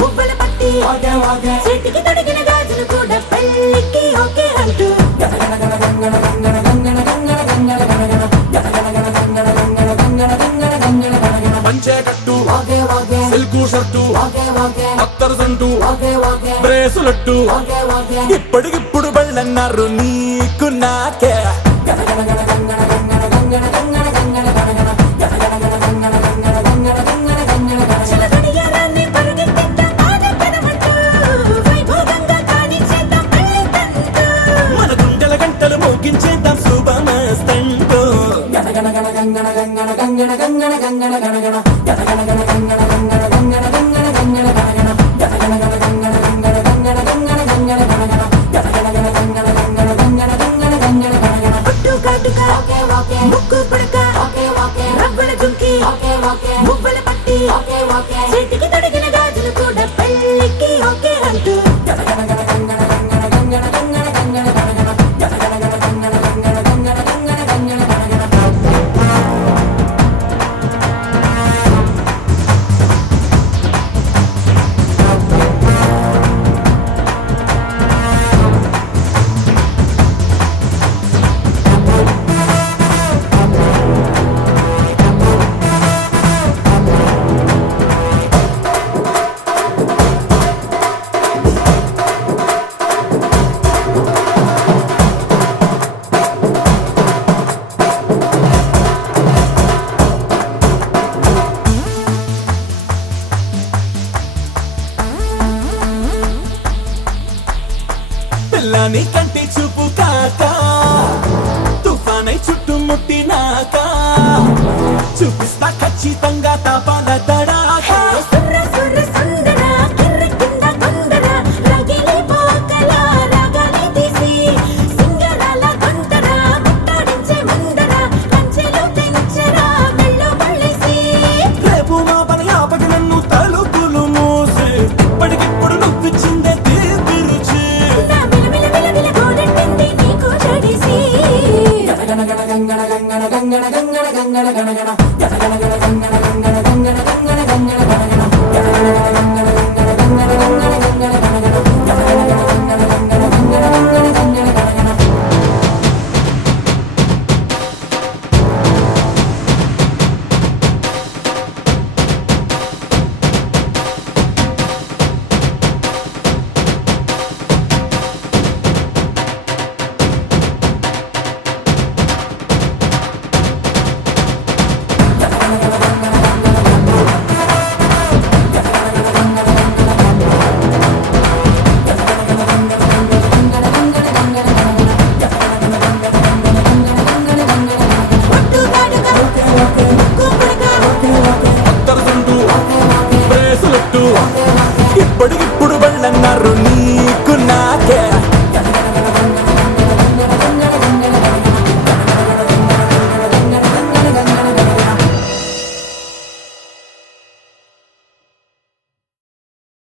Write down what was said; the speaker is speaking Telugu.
మువ్వల పట్టి చేతికి తొడిగిన గాజులు కూడా పెళ్ళికి ఓకే అంటూ పంచే కట్టు సిల్కు షర్టు అత్తరు సంటూ బ్రేసులట్టు ఇప్పటికిప్పుడు బళ్ళన్నారు నీకు నాకే చిలకడియారాన్ని పరుగెత్తిద్దాం ఆనందనమంటూ వైభోగంగా కానిచేద్దాం పెళ్ళి తంతు మన గుండెల గంటలు మోగించేద్దాం శుభమస్తంటూ పుట్టు కాటుక ముక్కు పుడక రవ్వల జుంకి మువ్వల పట్టి చేతికి తొడిగిన గాజులు కూడా పెళ్ళికి ఓకే అంటూ పిల్లని కంటి చూపు కాక తుఫానై చుట్టుముట్టినాక చూపిస్తా ఖచ్చితంగా తాపాన